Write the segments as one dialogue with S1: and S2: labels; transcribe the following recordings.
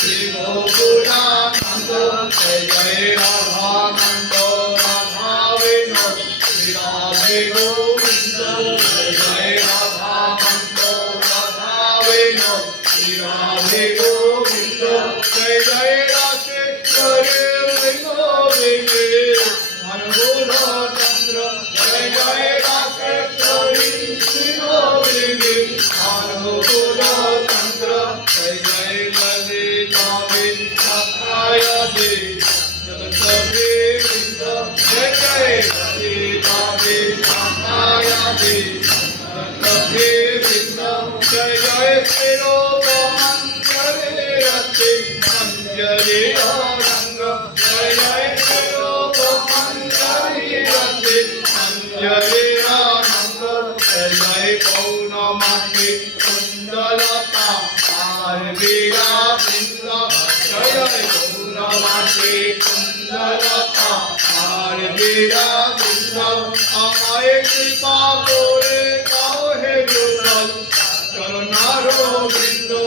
S1: Senhor. के कुलता हार बेरा बिन्दव जय कुंडलता हार बेरा बिन्द्रय कृपा तोरे पे सुनल बिंदो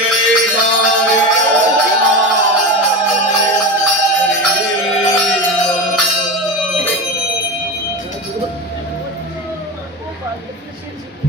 S1: 我我把这信息。